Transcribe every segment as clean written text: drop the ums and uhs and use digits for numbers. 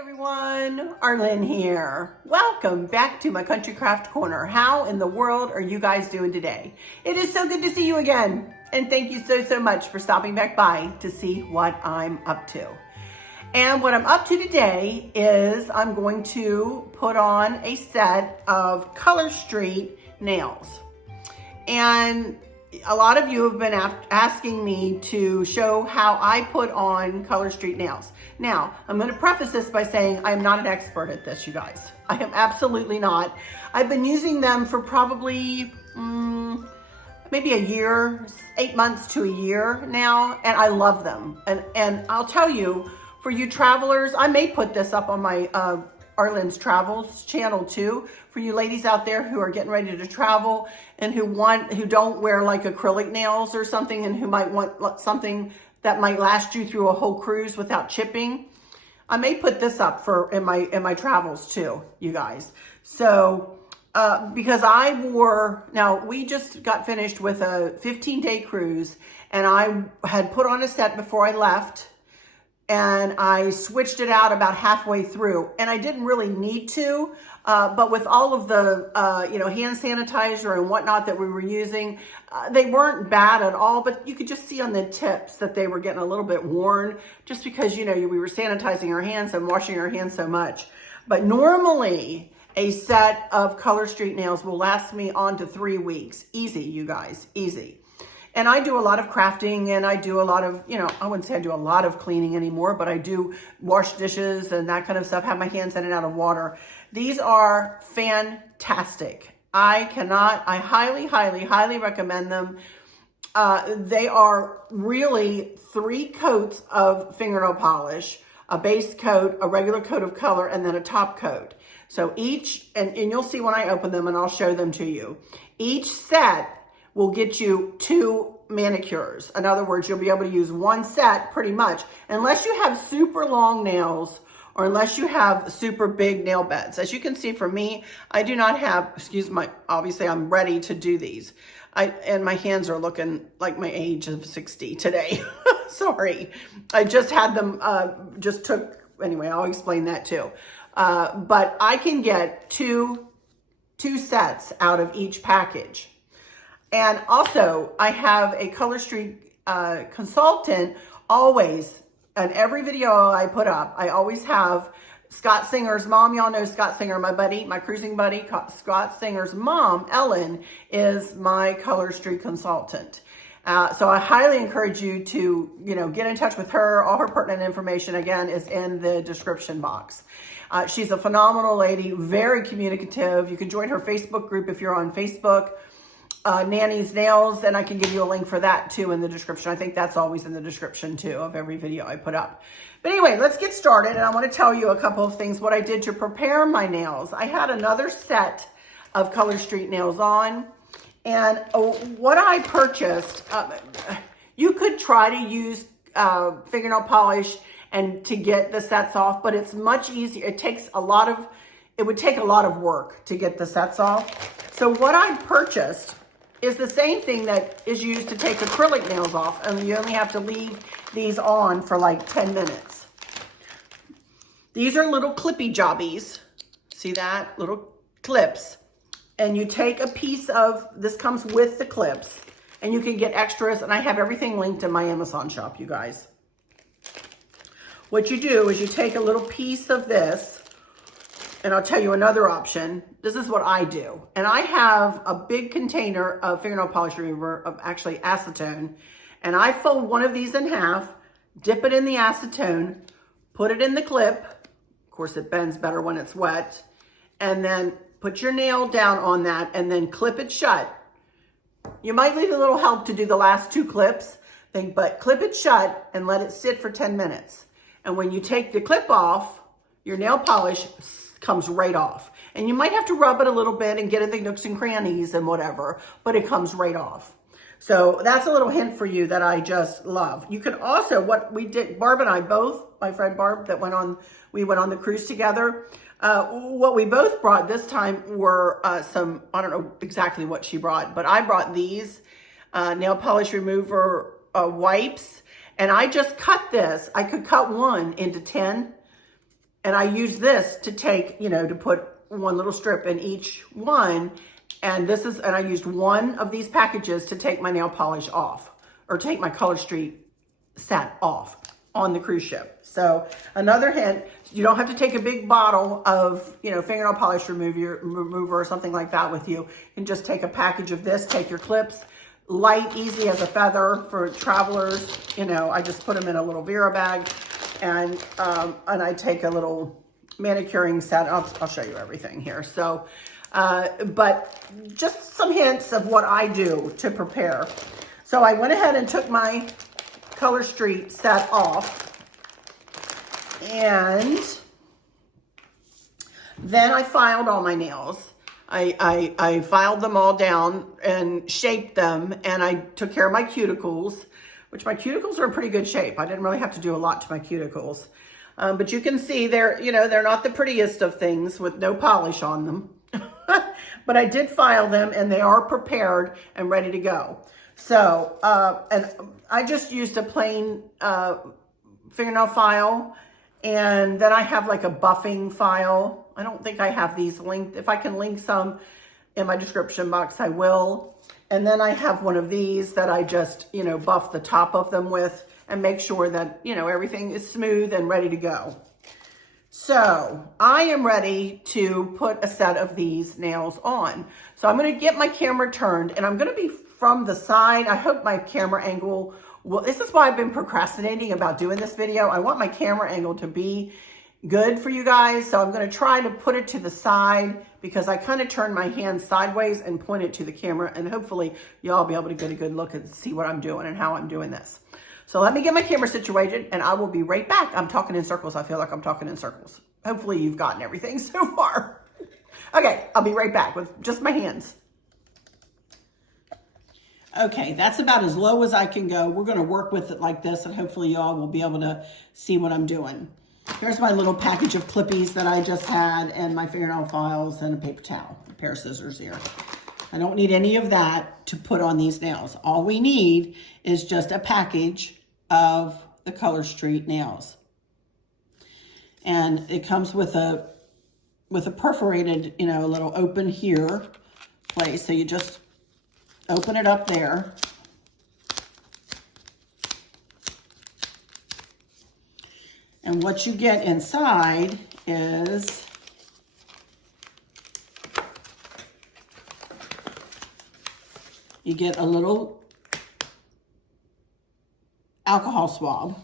Everyone, Arlene here. Welcome back to my Country Craft Corner. How in the world are you guys doing today? It is so good to see you again. And thank you so much for stopping back by to see what I'm up to. And what I'm up to today is I'm going to put on a set of ColorStreet nails. And a lot of you have been asking me to show how I put on ColorStreet nails. Now, I'm going to preface this by saying I'm not an expert at this, you guys. I am absolutely not. I've been using them for probably maybe a year, 8 months to a year now, and I love them. And I'll tell you, for you travelers, I may put this up on my Arlene's Travels channel too, for you ladies out there who are getting ready to travel and who don't wear like acrylic nails or something, and who might want something that might last you through a whole cruise without chipping. I may put this up in my travels too, you guys. So because now we just got finished with a 15-day cruise, and I had put on a set before I left, and I switched it out about halfway through, and I didn't really need to, but with all of the hand sanitizer and whatnot that we were using, they weren't bad at all, but you could just see on the tips that they were getting a little bit worn, just because we were sanitizing our hands and washing our hands so much. But normally a set of ColorStreet nails will last me on to 3 weeks. Easy, you guys, easy. And I do a lot of crafting, and I do a lot of, I wouldn't say I do a lot of cleaning anymore, but I do wash dishes and that kind of stuff, have my hands in and out of water. These are fantastic. I highly recommend them. They are really 3 coats of fingernail polish, a base coat, a regular coat of color, and then a top coat. So each, and you'll see when I open them, and I'll show them to you. Each set will get you 2 manicures. In other words, you'll be able to use one set pretty much, unless you have super long nails or unless you have super big nail beds. As you can see from me, I do not have, obviously I'm ready to do these. And my hands are looking like my age of 60 today. Sorry. I just had them, anyway, I'll explain that too. But I can get two sets out of each package. And also, I have a ColorStreet Consultant always, in every video I put up, I always have Scott Singer's mom. Y'all know Scott Singer, my buddy, my cruising buddy. Scott Singer's mom, Ellen, is my ColorStreet Consultant. So I highly encourage you to, get in touch with her. All her pertinent information, again, is in the description box. She's a phenomenal lady, very communicative. You can join her Facebook group if you're on Facebook. Nanny's Nails, and I can give you a link for that too in the description. I think that's always in the description too of every video I put up. But anyway, let's get started, and I want to tell you a couple of things, what I did to prepare my nails. I had another set of ColorStreet nails on, and what I purchased, you could try to use fingernail polish and to get the sets off, but it's much easier. It would take a lot of work to get the sets off. So what I purchased is the same thing that is used to take acrylic nails off, and you only have to leave these on for like 10 minutes. These are little clippy jobbies. See that? Little clips. And you take a piece of, this comes with the clips, and you can get extras, and I have everything linked in my Amazon shop, you guys. What you do is you take a little piece of this, and I'll tell you another option. This is what I do. And I have a big container of fingernail polish remover, of actually acetone. And I fold one of these in half, dip it in the acetone, put it in the clip. Of course, it bends better when it's wet. And then put your nail down on that and then clip it shut. You might need a little help to do the last 2 clips, but clip it shut and let it sit for 10 minutes. And when you take the clip off, your nail polish comes right off. And you might have to rub it a little bit and get in the nooks and crannies and whatever, but it comes right off. So that's a little hint for you that I just love. You can also, what we did, Barb and I both, my friend Barb we went on the cruise together. What we both brought this time were some, I don't know exactly what she brought, but I brought these nail polish remover wipes, and I just cut this. I could cut one into 10 And I use this to take, you know, to put one little strip in each one. And I used one of these packages to take my nail polish off, or take my ColorStreet set off on the cruise ship. So another hint, you don't have to take a big bottle of, you know, fingernail polish remover or something like that with you. You can just take a package of this, take your clips, light, easy as a feather for travelers. You know, I just put them in a little Vera bag, and I take a little manicuring set. I'll show you everything here. So, but just some hints of what I do to prepare. So I went ahead and took my ColorStreet set off, and then I filed all my nails. I filed them all down and shaped them, and I took care of my cuticles, which my cuticles are in pretty good shape. I didn't really have to do a lot to my cuticles. But you can see they're, you know, they're not the prettiest of things with no polish on them. But I did file them, and they are prepared and ready to go. So, and I just used a plain fingernail file, and then I have like a buffing file. I don't think I have these linked. If I can link some in my description box, I will. And then I have one of these that I just, you know, buff the top of them with and make sure that, you know, everything is smooth and ready to go. So I am ready to put a set of these nails on. So I'm going to get my camera turned, and I'm going to be from the side. I hope my camera angle will, this is why I've been procrastinating about doing this video. I want my camera angle to be good for you guys. So I'm going to try to put it to the side, because I kind of turn my hand sideways and point it to the camera, and hopefully y'all be able to get a good look and see what I'm doing and how I'm doing this. So let me get my camera situated, and I will be right back. I'm talking in circles. I feel like I'm talking in circles. Hopefully you've gotten everything so far. Okay, I'll be right back with just my hands. Okay, that's about as low as I can go. We're going to work with it like this, and hopefully y'all will be able to see what I'm doing. Here's my little package of clippies that I just had, and my fingernail files, and a paper towel, a pair of scissors here. I don't need any of that to put on these nails. All we need is just a package of the ColorStreet nails. And it comes with a perforated, you know, little open here place. So you just open it up there. And what you get inside is you get a little alcohol swab.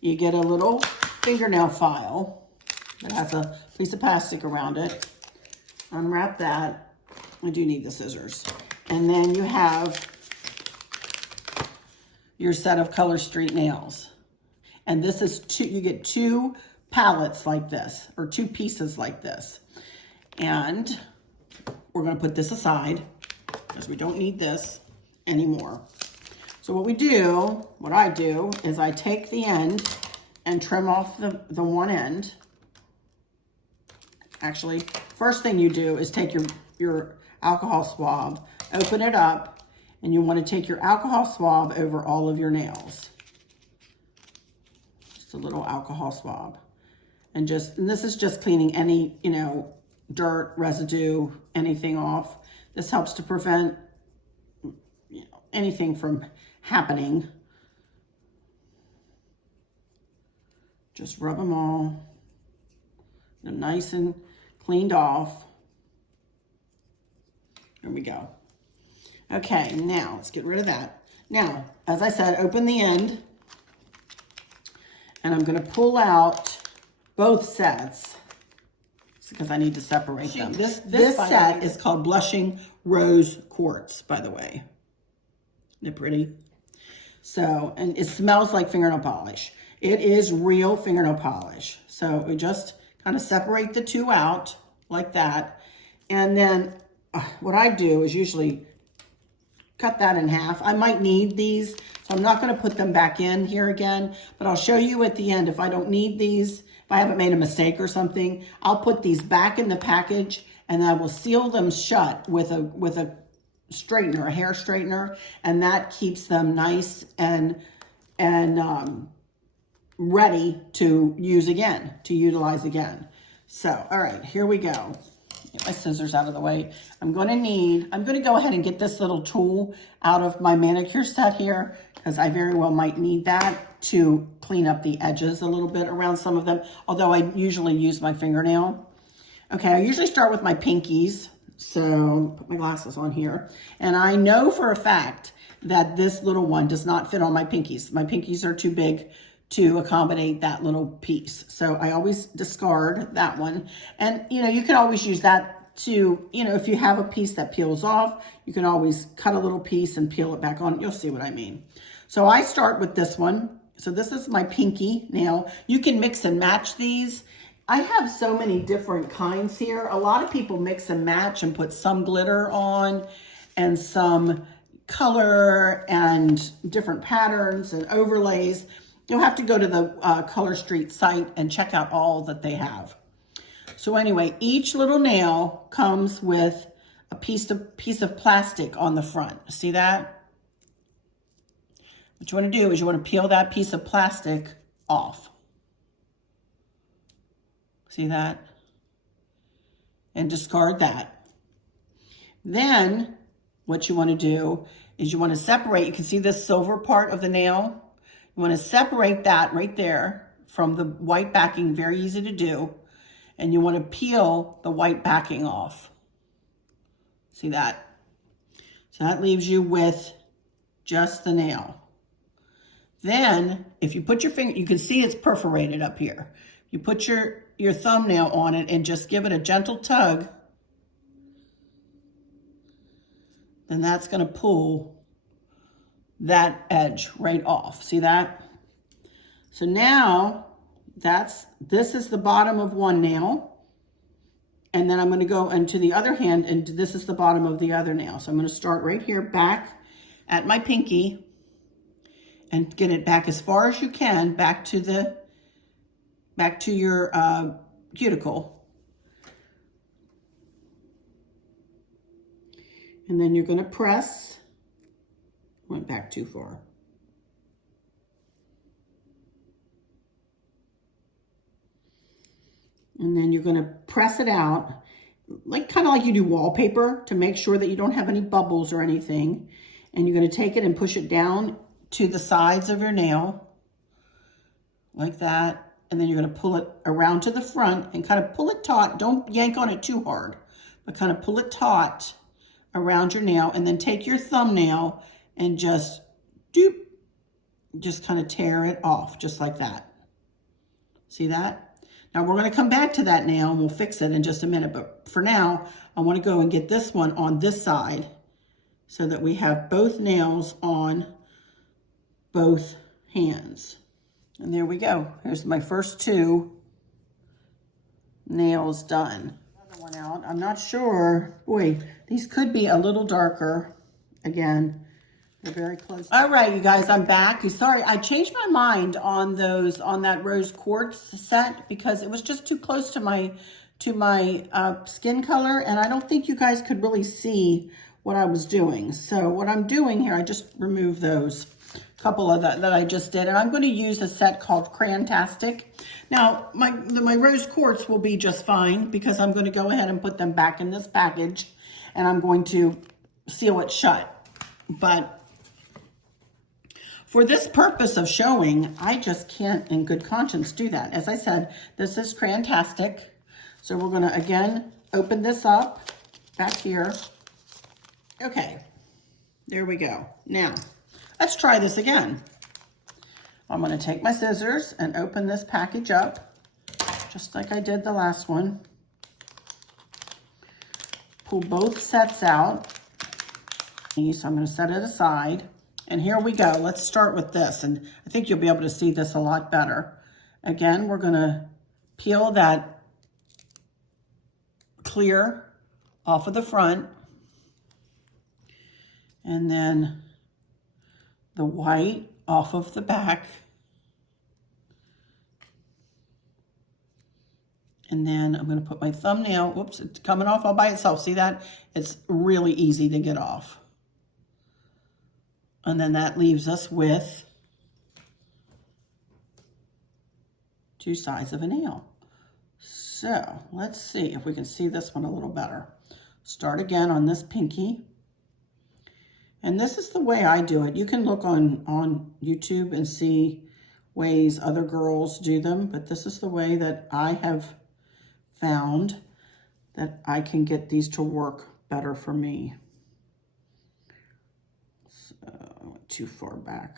You get a little fingernail file that has a piece of plastic around it. Unwrap that. I do need the scissors. And then you have your set of ColorStreet nails. And this is you get 2 palettes like this, or 2 pieces like this. And we're going to put this aside, because we don't need this anymore. So what I do is I take the end and trim off the one end. Actually, first thing you do is take your alcohol swab, open it up, and you want to take your alcohol swab over all of your nails. Just a little alcohol swab. And this is just cleaning any, you know, dirt, residue, anything off. This helps to prevent, you know, anything from happening. Just rub them all. They're nice and cleaned off. There we go. Okay, now let's get rid of that. Now, as I said, open the end, and I'm going to pull out both sets because I need to separate them. This set is called Blushing Rose Quartz, by the way. Isn't it pretty? So, and it smells like fingernail polish. It is real fingernail polish. So we just kind of separate the 2 out like that. And then what I do is usually cut that in half. I might need these, so I'm not going to put them back in here again, but I'll show you at the end if I don't need these, if I haven't made a mistake or something, I'll put these back in the package, and I will seal them shut with a straightener, a hair straightener, and that keeps them nice and ready to use again, to utilize again. So, all right, here we go. Get my scissors out of the way. I'm going to go ahead and get this little tool out of my manicure set here, because I very well might need that to clean up the edges a little bit around some of them, although I usually use my fingernail. Okay, I usually start with my pinkies. So put my glasses on here. And I know for a fact that this little one does not fit on my pinkies. My pinkies are too big to accommodate that little piece. So I always discard that one. And, you know, you can always use that to, you know, if you have a piece that peels off, you can always cut a little piece and peel it back on. You'll see what I mean. So I start with this one. So this is my pinky nail. You can mix and match these. I have so many different kinds here. A lot of people mix and match and put some glitter on and some color and different patterns and overlays. You'll have to go to the ColorStreet site and check out all that they have. So anyway, each little nail comes with a piece of plastic on the front. See that? What you want to do is you want to peel that piece of plastic off. See that? And discard that. Then what you want to do is you want to separate. You can see this silver part of the nail. You want to separate that right there from the white backing. Very easy to do. And you want to peel the white backing off. See that? So that leaves you with just the nail. Then if you put your finger, you can see it's perforated up here. You put your thumbnail on it and just give it a gentle tug, then that's going to pull that edge right off. See that? So now this is the bottom of one nail, and then I'm going to go into the other hand, and this is the bottom of the other nail. So I'm going to start right here back at my pinky and get it back as far as you can, back to your cuticle. And then you're going to press. Went back too far. And then you're going to press it out, kind of like you do wallpaper, to make sure that you don't have any bubbles or anything. And you're going to take it and push it down to the sides of your nail, like that. And then you're going to pull it around to the front and kind of pull it taut. Don't yank on it too hard, but kind of pull it taut around your nail, and then take your thumbnail and just kind of tear it off, just like that. See that? Now we're going to come back to that nail and we'll fix it in just a minute. But for now, I want to go and get this one on this side so that we have both nails on both hands. And there we go. Here's my first two nails done. Another one out. I'm not sure. Boy, these could be a little darker. Again, they're very close. All right, you guys, I'm back. Sorry, I changed my mind on that rose quartz set because it was just too close to my skin color, and I don't think you guys could really see what I was doing. So what I'm doing here, I just removed those couple of that I just did, and I'm going to use a set called Crantastic. Now my rose quartz will be just fine because I'm going to go ahead and put them back in this package, and I'm going to seal it shut. But for this purpose of showing, I just can't in good conscience do that. As I said, this is Crantastic, so we're going to again open this up back here. Okay, there we go. Now let's try this again. I'm going to take my scissors and open this package up, just like I did the last one. Pull both sets out. So I'm going to set it aside. And here we go. Let's start with this. And I think you'll be able to see this a lot better. Again, we're going to peel that clear off of the front. And then the white off of the back. And then I'm going to put my thumbnail, whoops, it's coming off all by itself. See that? It's really easy to get off. And then that leaves us with two sides of a nail. So let's see if we can see this one a little better. Start again on this pinky. And this is the way I do it. You can look on YouTube and see ways other girls do them, but this is the way that I have found that I can get these to work better for me. So I went too far back.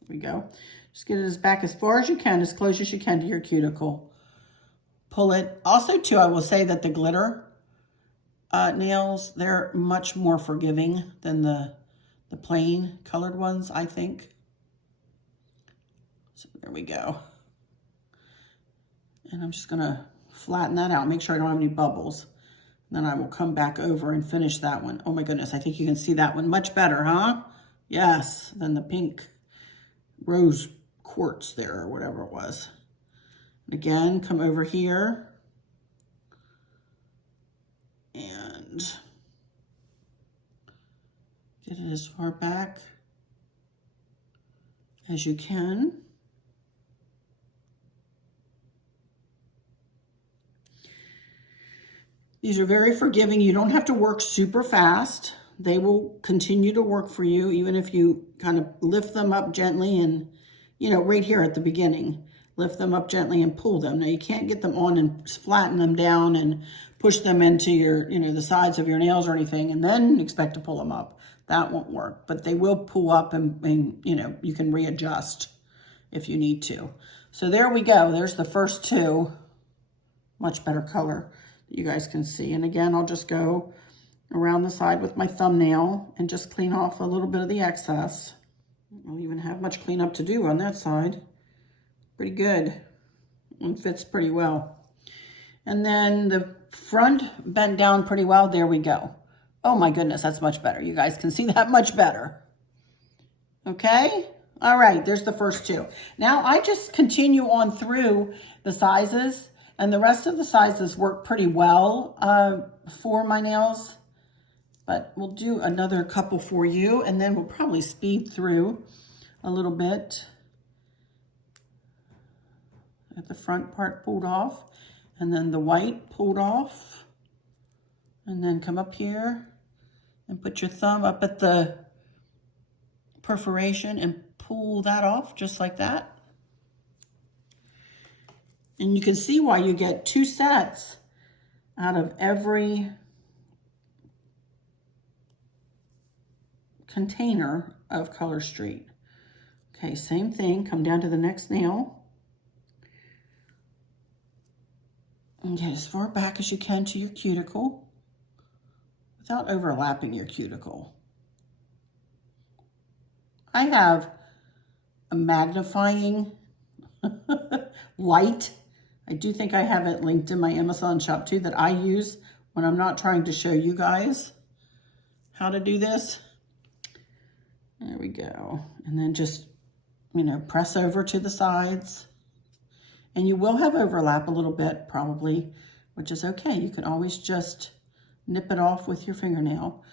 There we go. Just get it as back as far as you can, as close as you can to your cuticle. Pull it. Also, too, I will say that the glitter nails, they're much more forgiving than the plain colored ones, I think. So there we go. And I'm just gonna flatten that out, make sure I don't have any bubbles. And then I will come back over and finish that one. Oh my goodness, I think you can see that one much better, huh? Yes, than the pink rose quartz there, or whatever it was. Again, come over here. And get it as far back as you can. These are very forgiving. You don't have to work super fast. They will continue to work for you, even if you kind of lift them up gently and, you know, right here at the beginning, lift them up gently and pull them. Now you can't get them on and flatten them down and push them into your, you know, the sides of your nails or anything, and then expect to pull them up. That won't work, but they will pull up and you know, you can readjust if you need to. So there we go. There's the first two. Much better color that you guys can see. And again, I'll just go around the side with my thumbnail and just clean off a little bit of the excess. I don't even have much cleanup to do on that side. Pretty good. And fits pretty well. And then the front bent down pretty well. There we go. Oh my goodness, that's much better. You guys can see that much better. Okay? All right, there's the first two. Now I just continue on through the sizes, and the rest of the sizes work pretty well for my nails. But we'll do another couple for you, and then we'll probably speed through a little bit. Get the front part pulled off, and then the white pulled off, and then come up here and put your thumb up at the perforation and pull that off just like that. And you can see why you get two sets out of every container of ColorStreet. Okay, same thing, come down to the next nail. And get as far back as you can to your cuticle without overlapping your cuticle. I have a magnifying light. I do think I have it linked in my Amazon shop too that I use when I'm not trying to show you guys how to do this. There we go. And then just, you know, press over to the sides. And you will have overlap a little bit probably, which is okay. You can always just nip it off with your fingernail.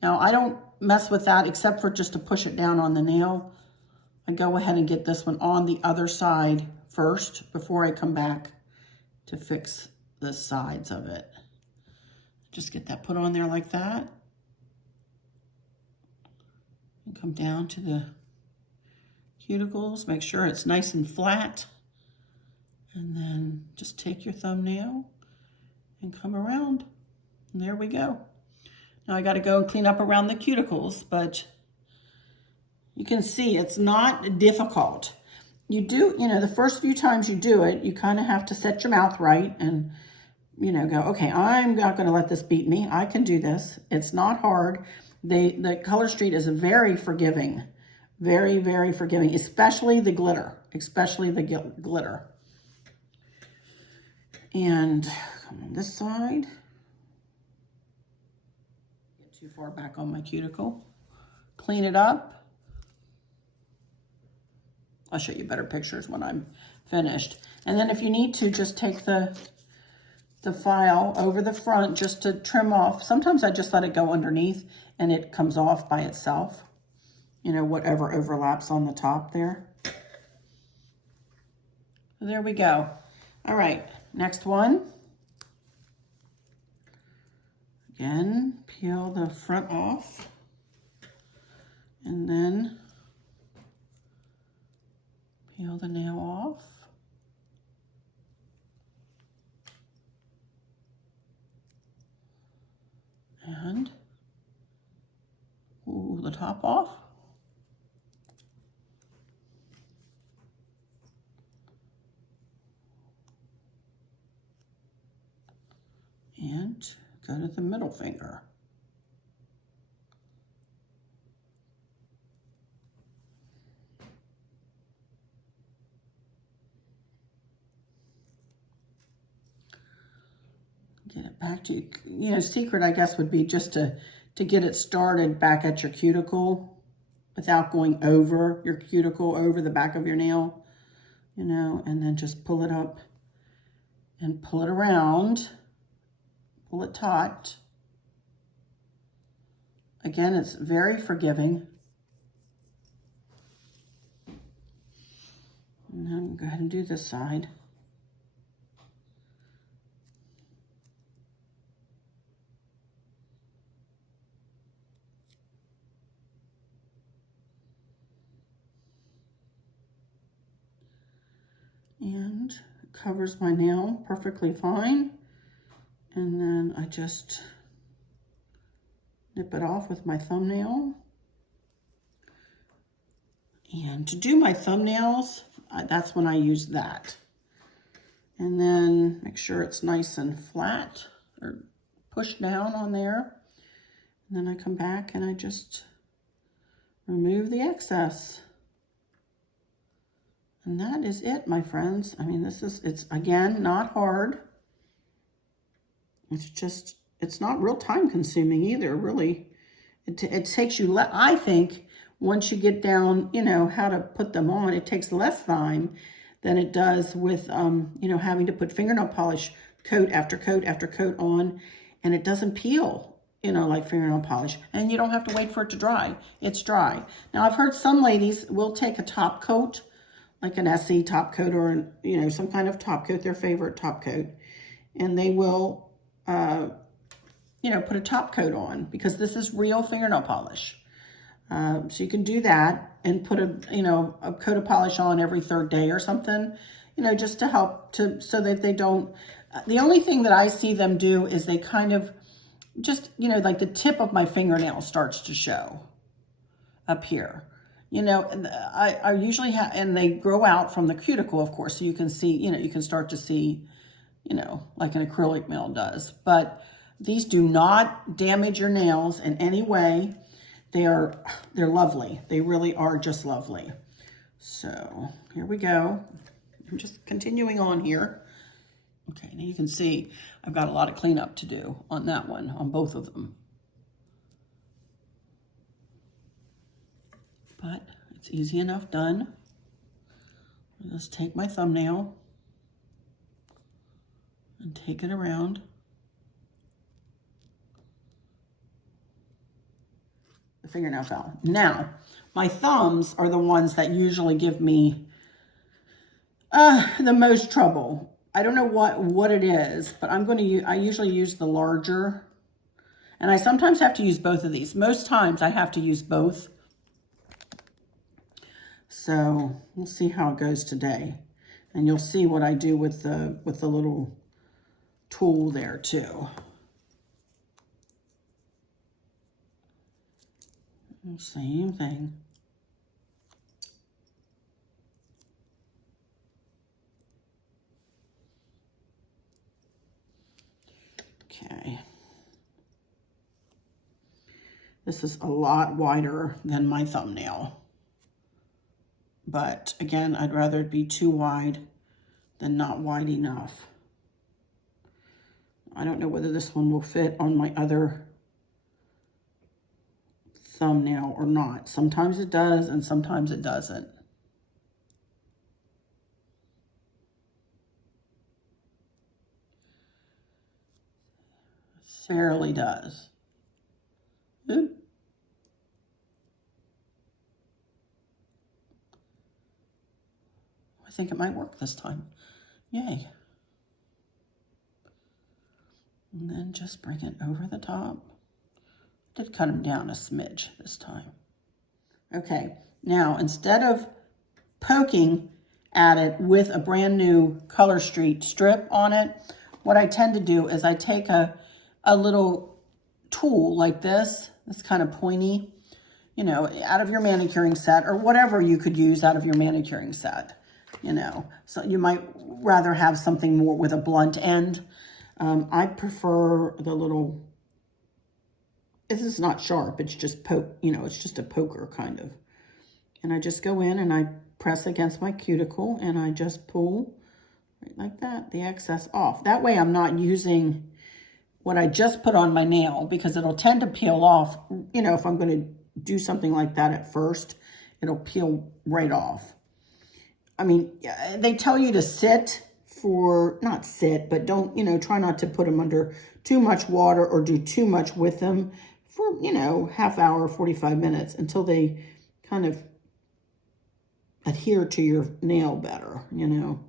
Now I don't mess with that except for just to push it down on the nail. I go ahead and get this one on the other side first before I come back to fix the sides of it. Just get that put on there like that. And come down to the cuticles, make sure it's nice and flat. And then just take your thumbnail and come around. And there we go. Now I got to go and clean up around the cuticles, but you can see it's not difficult. You do, you know, the first few times you do it, you kind of have to set your mouth right and, you know, go, okay, I'm not going to let this beat me. I can do this. It's not hard. The ColorStreet is very forgiving, very, very forgiving, especially the glitter, And come on this side. Get too far back on my cuticle. Clean it up. I'll show you better pictures when I'm finished. And then if you need to, just take the file over the front just to trim off. Sometimes I just let it go underneath and it comes off by itself. You know, whatever overlaps on the top there. There we go. All right, next one. Again, peel the front off, and then peel the nail off. And pull the top off. And go to the middle finger. Get it back to, you know, secret I guess would be just to get it started back at your cuticle without going over your cuticle, over the back of your nail, you know, and then just pull it up and pull it around, pull it taut. Again, it's very forgiving. And then go ahead and do this side. And it covers my nail perfectly fine. And then I just nip it off with my thumbnail. And to do my thumbnails, that's when I use that. And then make sure it's nice and flat, or push down on there. And then I come back and I just remove the excess. And that is it, my friends. I mean, it's again, not hard. It's just, it's not real time consuming either, really. It takes you, I think, once you get down, you know, how to put them on, it takes less time than it does with, you know, having to put fingernail polish coat after coat after coat on, and it doesn't peel, you know, like fingernail polish. And you don't have to wait for it to dry. It's dry. Now, I've heard some ladies will take a top coat, like an SE top coat, or, you know, some kind of top coat, their favorite top coat, and they will, you know, put a top coat on, because this is real fingernail polish. So you can do that and put a, you know, a coat of polish on every third day or something, you know, just to help to, so that they don't, the only thing that I see them do is they kind of just, you know, like the tip of my fingernail starts to show up here. You know, I usually have, and they grow out from the cuticle, of course, so you can see, you know, you can start to see, you know, like an acrylic nail does. But these do not damage your nails in any way. They're lovely. They really are just lovely. So here we go. I'm just continuing on here. Okay, now you can see I've got a lot of cleanup to do on that one, on both of them. But it's easy enough done. I'll just take my thumbnail and take it around. The fingernail fell. Now, my thumbs are the ones that usually give me the most trouble. I don't know what it is, but I'm going to use, I usually use the larger, and I sometimes have to use both of these. Most times I have to use both. So we'll see how it goes today. And you'll see what I do with the little tool there too. Same thing. Okay. This is a lot wider than my thumbnail. But again, I'd rather it be too wide than not wide enough. I don't know whether this one will fit on my other thumbnail or not. Sometimes it does and sometimes it doesn't. It barely does. Oop. think it might work this time. Yay. And then just bring it over the top. Did cut them down a smidge this time. Okay, now instead of poking at it with a brand new ColorStreet strip on it, what I tend to do is I take a little tool like this, that's kind of pointy, you know, out of your manicuring set, or whatever you could use out of your manicuring set, you know. So you might rather have something more with a blunt end. I prefer the little, this is not sharp, it's just poke, you know, it's just a poker kind of. And I just go in and I press against my cuticle and I just pull right like that, the excess off. That way I'm not using what I just put on my nail, because it'll tend to peel off, you know, if I'm going to do something like that at first, it'll peel right off. I mean, they tell you to sit for, not sit, but don't, you know, try not to put them under too much water or do too much with them for, you know, half hour, 45 minutes until they kind of adhere to your nail better, you know.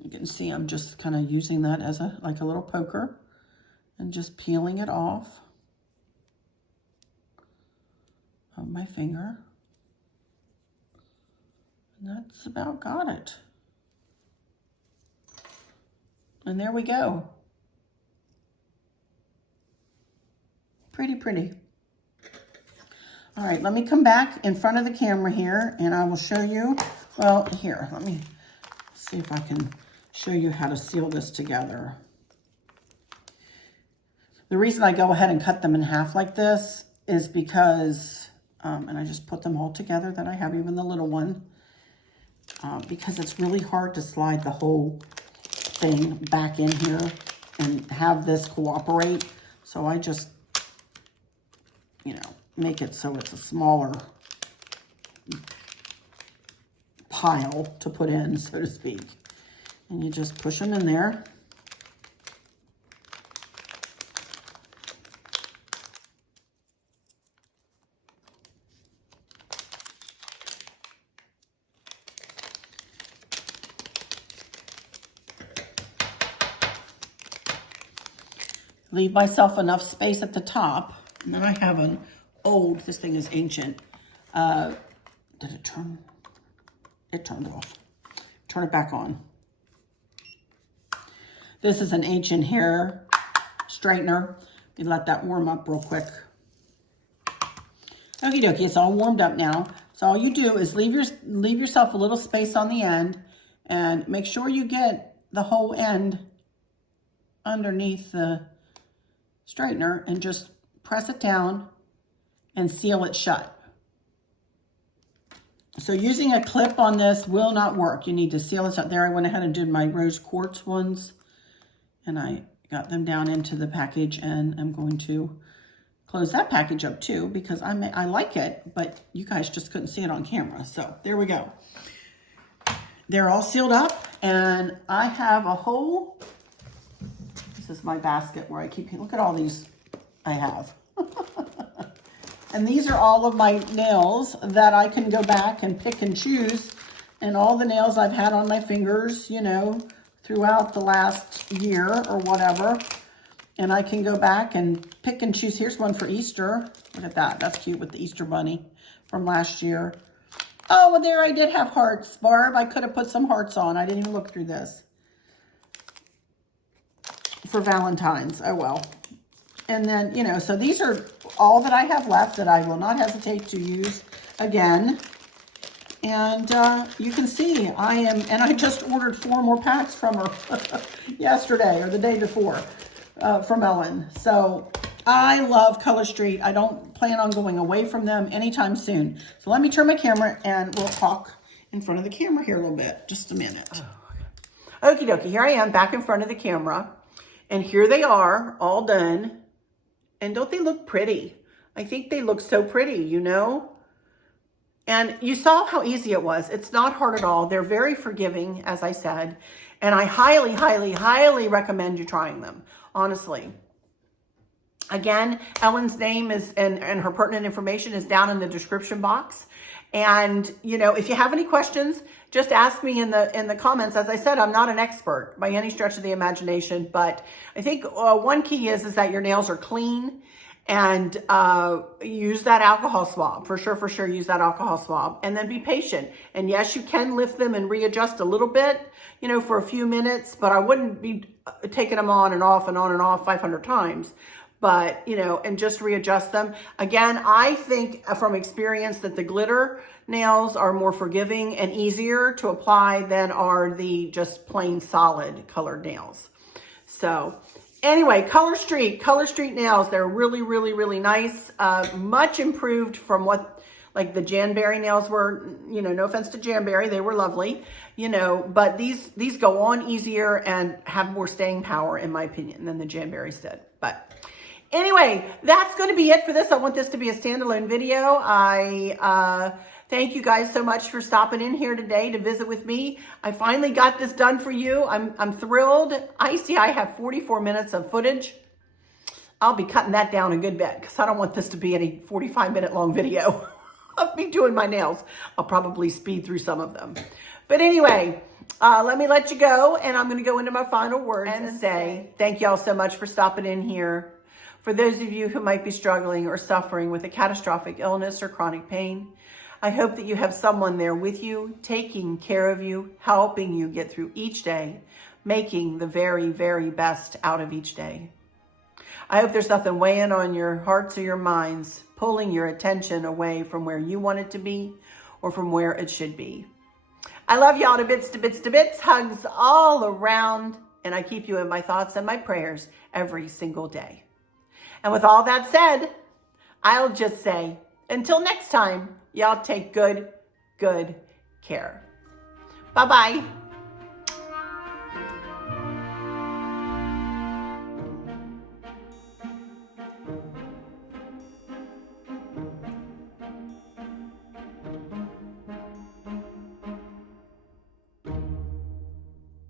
You can see I'm just kind of using that as like a little poker and just peeling it off of my finger. And that's about got it. And there we go. Pretty, pretty. All right, let me come back in front of the camera here and I will show you, well, here, let me see if I can show you how to seal this together. The reason I go ahead and cut them in half like this is because, and I just put them all together that I have, even the little one, because it's really hard to slide the whole thing back in here and have this cooperate. So I just, you know, make it so it's a smaller pile to put in, so to speak. And you just push them in there. Leave myself enough space at the top. And then I have an old, this thing is ancient. Did it turn? It turned off. Turn it back on. This is an ancient hair straightener. You let that warm up real quick. Okie dokie, it's all warmed up now. So all you do is leave yourself a little space on the end and make sure you get the whole end underneath the straightener and just press it down and seal it shut. So using a clip on this will not work. You need to seal it shut. There I went ahead and did my rose quartz ones and I got them down into the package, and I'm going to close that package up too because I like it, but you guys just couldn't see it on camera. So there we go. They're all sealed up and I have a whole, this is my basket where I keep, look at all these I have. And these are all of my nails that I can go back and pick and choose, and all the nails I've had on my fingers, you know, throughout the last year or whatever. And I can go back and pick and choose. Here's one for Easter. Look at that. That's cute with the Easter bunny from last year. Oh, well, there I did have hearts, Barb. I could have put some hearts on. I didn't even look through this. For Valentine's. Oh, well. And then, you know, so these are all that I have left that I will not hesitate to use again. And you can see and I just ordered 4 more packs from her yesterday or the day before from Ellen. So I love ColorStreet. I don't plan on going away from them anytime soon. So let me turn my camera and we'll talk in front of the camera here a little bit. Just a minute. Oh, okay. Okie dokie. Here I am back in front of the camera. And here they are, all done. And don't they look pretty? I think they look so pretty, you know? And you saw how easy it was. It's not hard at all. They're very forgiving, as I said. And I highly, highly, highly recommend you trying them, honestly. Again, Ellen's name is and her pertinent information is down in the description box. And, you know, if you have any questions, just ask me in the comments. As I said, I'm not an expert by any stretch of the imagination, but I think one key is that your nails are clean, and use that alcohol swab. For sure, use that alcohol swab, and then be patient. And yes, you can lift them and readjust a little bit, you know, for a few minutes, but I wouldn't be taking them on and off and on and off 500 times. But, you know, and just readjust them. Again, I think from experience that the glitter nails are more forgiving and easier to apply than are the just plain solid colored nails. So anyway, ColorStreet nails, they're really nice. Much improved from what like the Janberry nails were. You know, no offense to Janberry, they were lovely, you know, but these go on easier and have more staying power, in my opinion, than the Janberries did. But anyway, that's going to be it for this. I want this to be a standalone video. I thank you guys so much for stopping in here today to visit with me. I finally got this done for you. I'm thrilled. I see I have 44 minutes of footage. I'll be cutting that down a good bit because I don't want this to be a 45-minute long video of me doing my nails. I'll probably speed through some of them. But anyway, let me let you go, and I'm going to go into my final words and say thank you all so much for stopping in here. For those of you who might be struggling or suffering with a catastrophic illness or chronic pain, I hope that you have someone there with you, taking care of you, helping you get through each day, making the very best out of each day. I hope there's nothing weighing on your hearts or your minds, pulling your attention away from where you want it to be or from where it should be. I love y'all to bits, hugs all around, and I keep you in my thoughts and my prayers every single day. And with all that said, I'll just say, until next time, y'all take good care. Bye-bye.